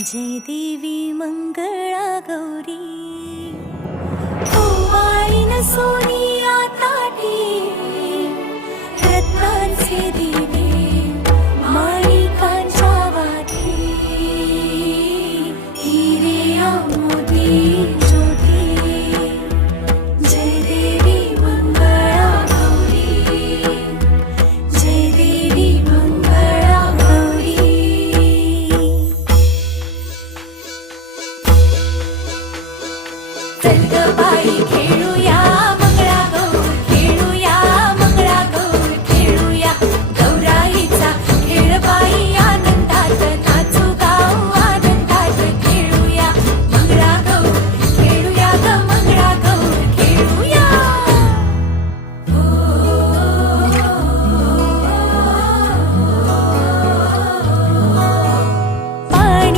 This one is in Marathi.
जय देवी मंगळा गौरी ओवाळीन सोनिया ताटी रत्नांचे दिवे माणिकांच्या वाती हिरे मोती ज्योती जय देवी मंगळा गौरी जय देवी मंगळा गौरी चल ग बाई